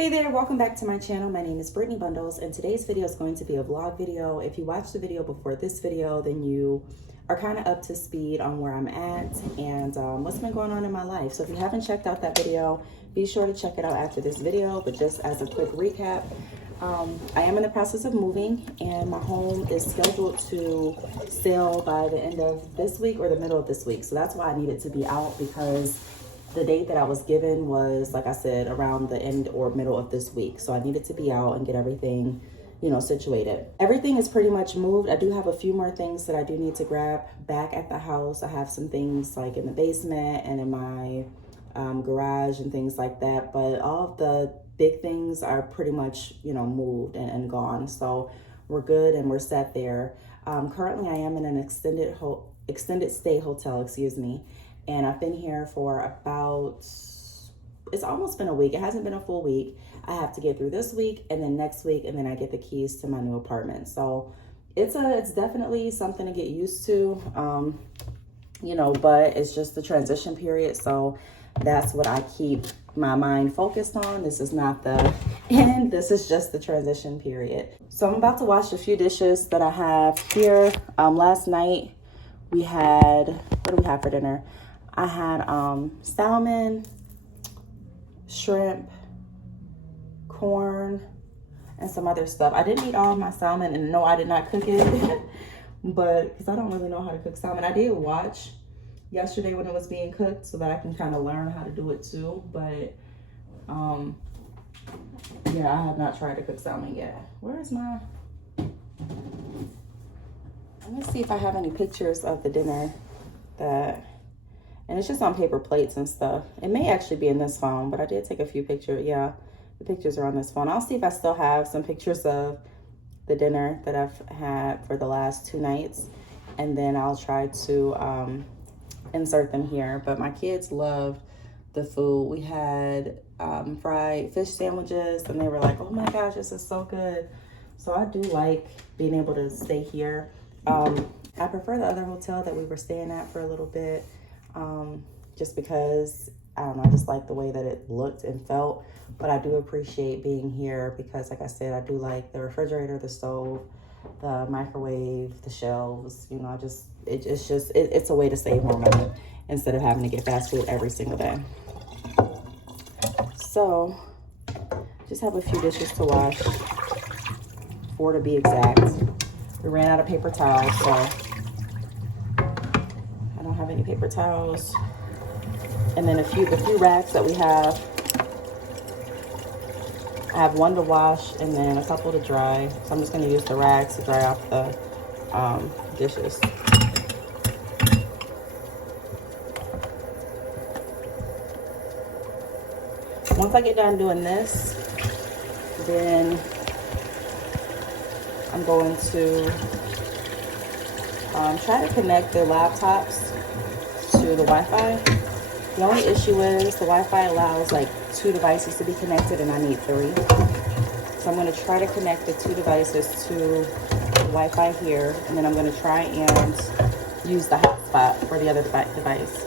Hey there, welcome back to my channel. My name is Brittney Bundles, and today's video is going to be a vlog video. If you watched the video before this video, then you are kind of up to speed on where I'm at and what's been going on in my life. So if you haven't checked out that video, be sure to check it out after this video. But just as a quick recap, I am in the process of moving, and my home is scheduled to sell by the end of this week or the middle of this week. So that's why I needed to be out, because the date that I was given was, like I said, around the end or middle of this week. So I needed to be out and get everything, situated. Everything is pretty much moved. I do have a few more things that I do need to grab back at the house. I have some things like in the basement and in my garage and things like that. But all of the big things are pretty much, moved and gone. So we're good and we're set there. Currently, I am in an extended stay hotel, and I've been here for about, it's almost been a week. It hasn't been a full week. I have to get through this week and then next week, and then I get the keys to my new apartment. So it's definitely something to get used to, but it's just the transition period. So that's what I keep my mind focused on. This is not the end. This is just the transition period. So I'm about to wash a few dishes that I have here. Last night we had, what do we have for dinner? I had salmon, shrimp, corn, and some other stuff. I didn't eat all of my salmon, and no, I did not cook it, but because I don't really know how to cook salmon. I did watch yesterday when it was being cooked so that I can kind of learn how to do it too, but yeah, I have not tried to cook salmon yet. Where is my, let me see if I have any pictures of the dinner and it's just on paper plates and stuff. It may actually be in this phone, but I did take a few pictures. Yeah, the pictures are on this phone. I'll see if I still have some pictures of the dinner that I've had for the last 2 nights, and then I'll try to insert them here. But my kids loved the food. We had fried fish sandwiches, and they were like, oh my gosh, this is so good. So I do like being able to stay here. I prefer the other hotel that we were staying at for a little bit, just because, I don't know, I just like the way that it looked and felt. But I do appreciate being here because, like I said, I do like the refrigerator, the stove, the microwave, the shelves. It's a way to save more money instead of having to get fast food every single day. So just have a few dishes to wash, 4 to be exact. We ran out of paper towels, so I don't have any paper towels. And then the few racks that we have, I have 1 to wash and then a couple to dry. So I'm just going to use the racks to dry off the dishes. Once I get done doing this, then I'm going to try to connect the laptops to the Wi-Fi. The only issue is the Wi-Fi allows like 2 devices to be connected, and I need 3. So I'm going to try to connect the 2 devices to the Wi-Fi here, and then I'm going to try and use the hotspot for the other device.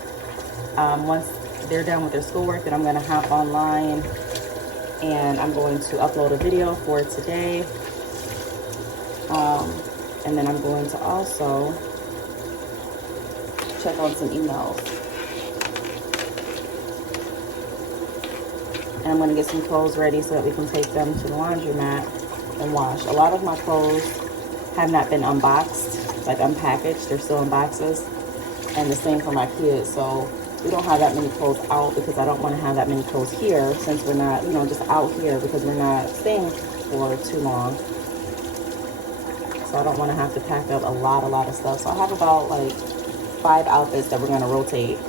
Once they're done with their schoolwork, then I'm going to hop online and I'm going to upload a video for today. And then I'm going to also check on some emails. And I'm going to get some clothes ready so that we can take them to the laundromat and wash. A lot of my clothes have not been unboxed, like unpackaged. They're still in boxes. And the same for my kids. So we don't have that many clothes out because I don't want to have that many clothes here since we're not, just out here because we're not staying for too long. So I don't want to have to pack up a lot of stuff. So I have about like 5 outfits that we're going to rotate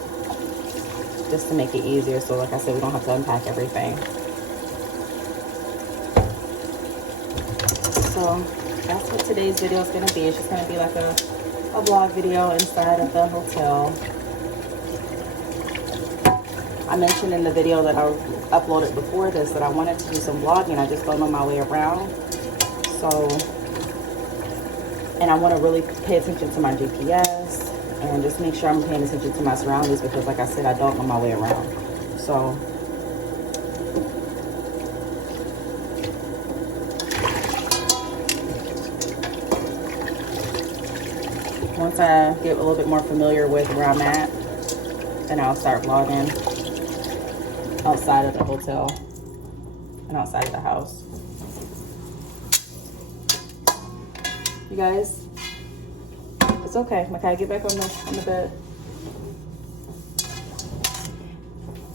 just to make it easier. So like I said, we don't have to unpack everything. So that's what today's video is going to be. It's just going to be like a vlog video inside of the hotel. I mentioned in the video that I uploaded before this that I wanted to do some vlogging. I just don't know my way around. And I want to really pay attention to my GPS and just make sure I'm paying attention to my surroundings because, like I said, I don't know my way around. So once I get a little bit more familiar with where I'm at, then I'll start vlogging outside of the hotel and outside of the house. You guys, it's okay. Makai, get back on the bed.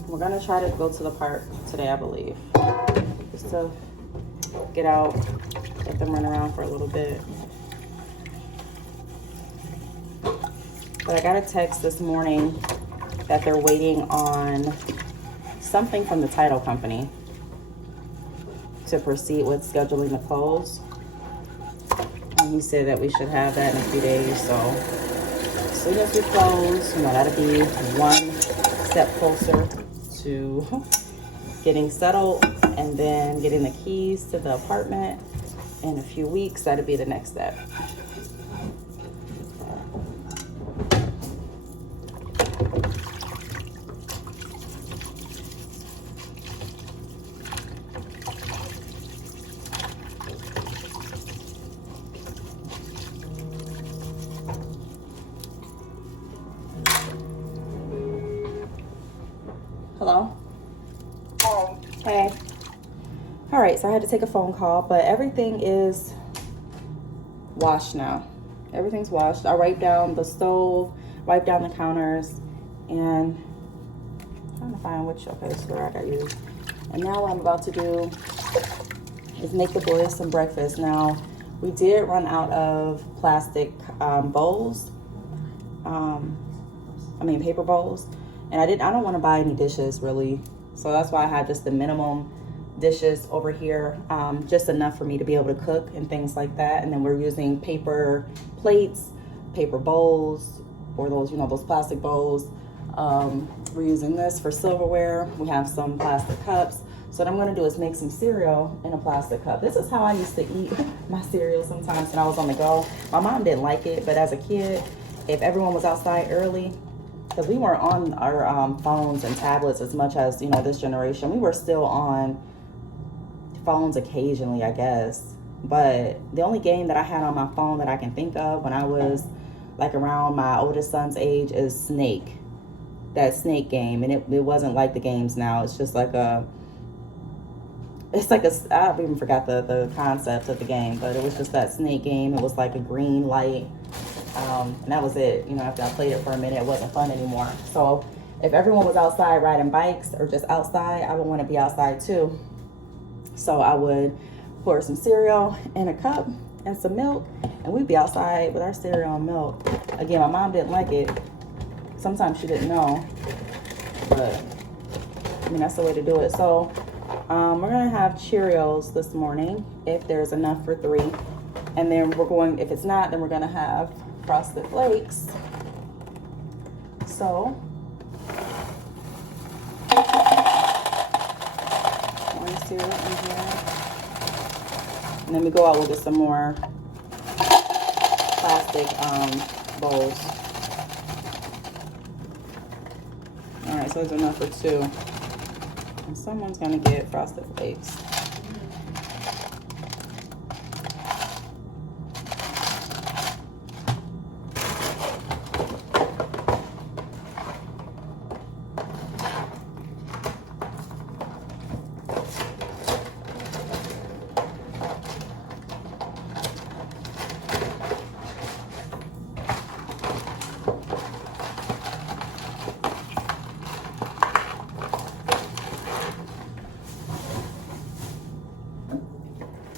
We're gonna try to go to the park today, I believe, just to get out, let them run around for a little bit. But I got a text this morning that they're waiting on something from the title company to proceed with scheduling the close. And he said that we should have that in a few days. So as soon as we close, you know, that'll be one step closer to getting settled, and then getting the keys to the apartment in a few weeks. That'll be the next step. Hello? Hey. All right, so I had to take a phone call, but everything is washed now. Everything's washed. I wiped down the stove, wiped down the counters, and I'm trying to find which, okay, this is where I got used. And now what I'm about to do is make the boys some breakfast. Now, we did run out of plastic bowls. Paper bowls. And I don't want to buy any dishes really. So that's why I had just the minimum dishes over here, just enough for me to be able to cook and things like that. And then we're using paper plates, paper bowls, or those, you know, those plastic bowls. We're using this for silverware. We have some plastic cups. So what I'm gonna do is make some cereal in a plastic cup. This is how I used to eat my cereal sometimes when I was on the go. My mom didn't like it, but as a kid, if everyone was outside early, because we weren't on our phones and tablets as much as, you know, this generation. We were still on phones occasionally, I guess. But the only game that I had on my phone that I can think of when I was like around my oldest son's age is Snake. That Snake game. And it wasn't like the games now. It's just like I even forgot the concept of the game, but it was just that Snake game. It was like a green light. And that was it. You know, after I played it for a minute, it wasn't fun anymore. So if everyone was outside riding bikes or just outside, I would want to be outside too. So I would pour some cereal in a cup and some milk, and we'd be outside with our cereal and milk. Again, my mom didn't like it. Sometimes she didn't know, but I mean, that's the way to do it. So we're gonna have Cheerios this morning if there's enough for 3. And then if it's not, then we're gonna have Frosted Flakes. So one cereal in here, and then we go out, we'll get some more plastic bowls. All right, so there's enough for 2, and someone's gonna get Frosted Flakes.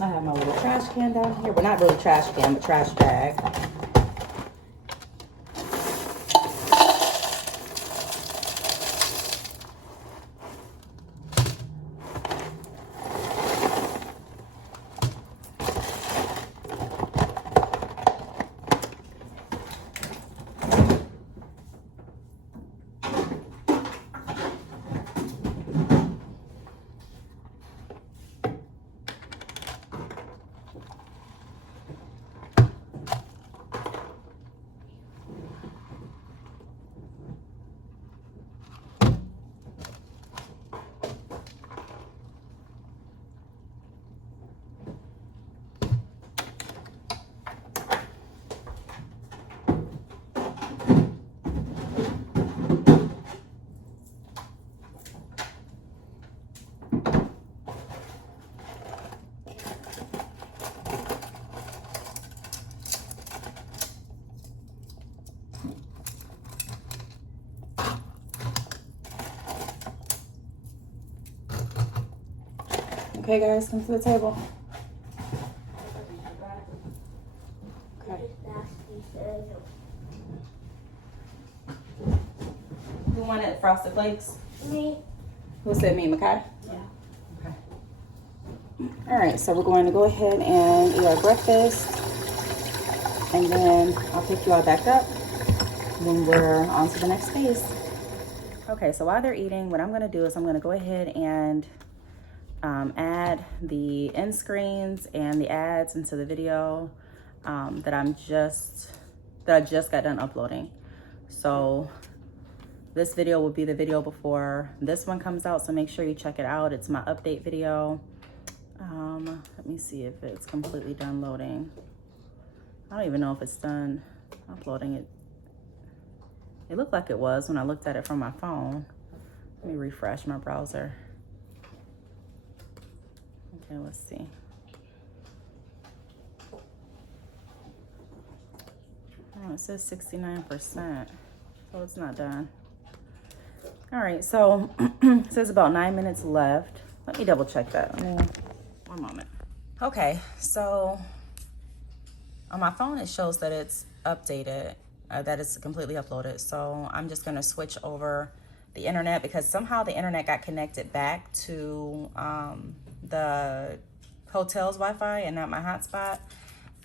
I have my little trash can down here. Well, not really trash can, but trash bag. Okay, guys, come to the table. Okay. Who wanted Frosted Flakes? Me. Who said me, Makai? Yeah. Okay. All right, so we're going to go ahead and eat our breakfast, and then I'll pick you all back up when we're on to the next phase. Okay, so while they're eating, what I'm going to do is I'm going to go ahead and add the end screens and the ads into the video that I just got done uploading. So this video will be the video before this one comes out, so make sure you check it out. It's my update video. Let me see if it's completely done loading. I don't even know if it's done uploading it. It looked like it was when I looked at it from my phone. Let me refresh my browser. Okay, let's see. Oh, it says 69%, so it's not done. All right, so it says about 9 minutes left. Let me double check that. One moment. Okay, so on my phone, it shows that it's updated, that it's completely uploaded. So I'm just gonna switch over the internet because somehow the internet got connected back to the hotel's Wi-Fi and not my hotspot.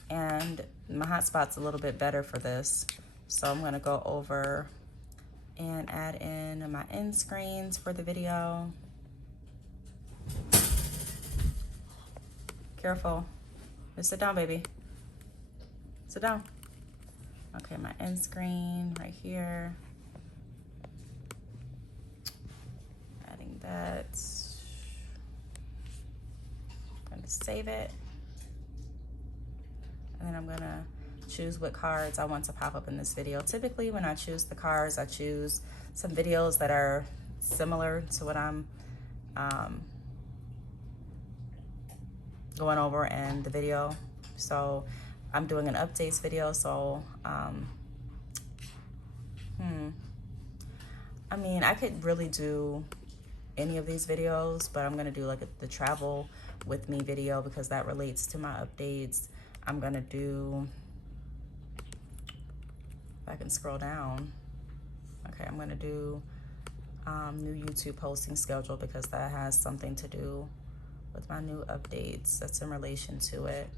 And my hotspot's a little bit better for this. So I'm gonna go over and add in my end screens for the video. Careful. Just sit down, baby. Sit down. Okay, my end screen right here. Adding that. I'm gonna save it. And then I'm gonna choose what cards I want to pop up in this video. Typically when I choose the cards, I choose some videos that are similar to what I'm going over in the video. So I'm doing an updates video, so I mean, I could really do any of these videos, but I'm gonna do like the travel with me video because that relates to my updates. I'm gonna do, if I can scroll down, okay, I'm gonna do new YouTube posting schedule because that has something to do with my new updates that's in relation to it.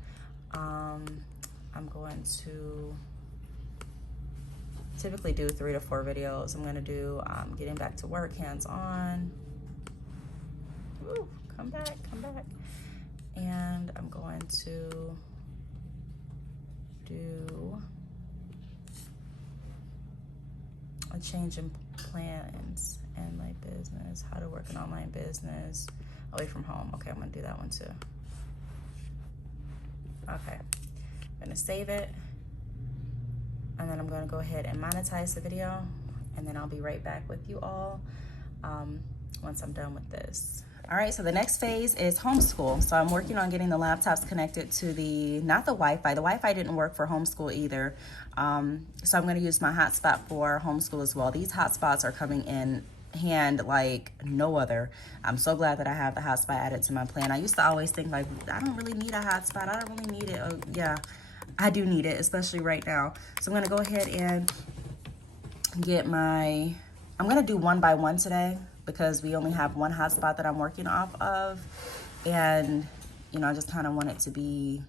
I'm going to typically do 3 to 4 videos. I'm gonna do getting back to work, hands-on. Ooh, come back. And I'm going to do a change in plans and my business, how to work an online business away from home. Okay, I'm gonna do that one too. Okay, I'm gonna save it, and then I'm gonna go ahead and monetize the video, and then I'll be right back with you all once I'm done with this. All right, so the next phase is homeschool. So I'm working on getting the laptops connected to not the Wi-Fi. The Wi-Fi didn't work for homeschool either. So I'm gonna use my hotspot for homeschool as well. These hotspots are coming in hand like no other. I'm so glad that I have the hotspot added to my plan. I used to always think like, I don't really need a hotspot. I don't really need it. Oh, yeah, I do need it, especially right now. So I'm gonna go ahead and get I'm gonna do 1 by 1 today because we only have one hotspot that I'm working off of. And, you know, I just kind of want it to be,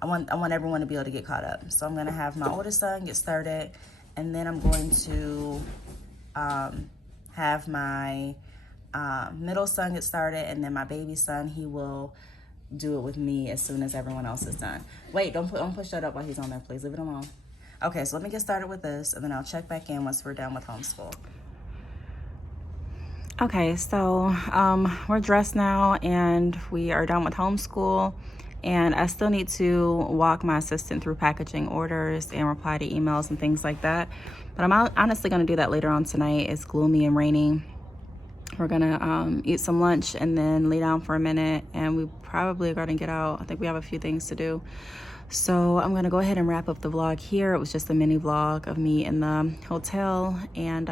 I want everyone to be able to get caught up. So I'm gonna have my oldest son get started, and then I'm going to have my middle son get started, and then my baby son, he will do it with me as soon as everyone else is done. Wait, don't push that up while he's on there, please. Leave it alone. Okay, so let me get started with this, and then I'll check back in once we're done with homeschool. Okay, so we're dressed now, and we are done with homeschool, and I still need to walk my assistant through packaging orders and reply to emails and things like that. But I'm honestly going to do that later on tonight. It's gloomy and rainy. We're going to eat some lunch and then lay down for a minute, and we probably are going to get out. I think we have a few things to do. So I'm going to go ahead and wrap up the vlog here. It was just a mini vlog of me in the hotel, and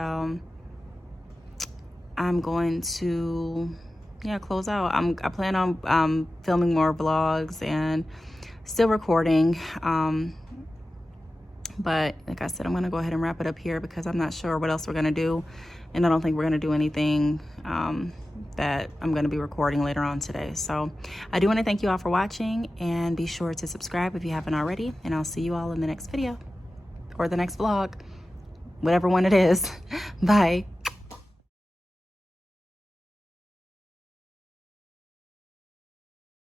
I'm going to yeah, close out. I plan on filming more vlogs and still recording. But like I said, I'm gonna go ahead and wrap it up here because I'm not sure what else we're gonna do, and I don't think we're gonna do anything that I'm gonna be recording later on today. So I do want to thank you all for watching, and be sure to subscribe if you haven't already, and I'll see you all in the next video or the next vlog, whatever one it is. Bye.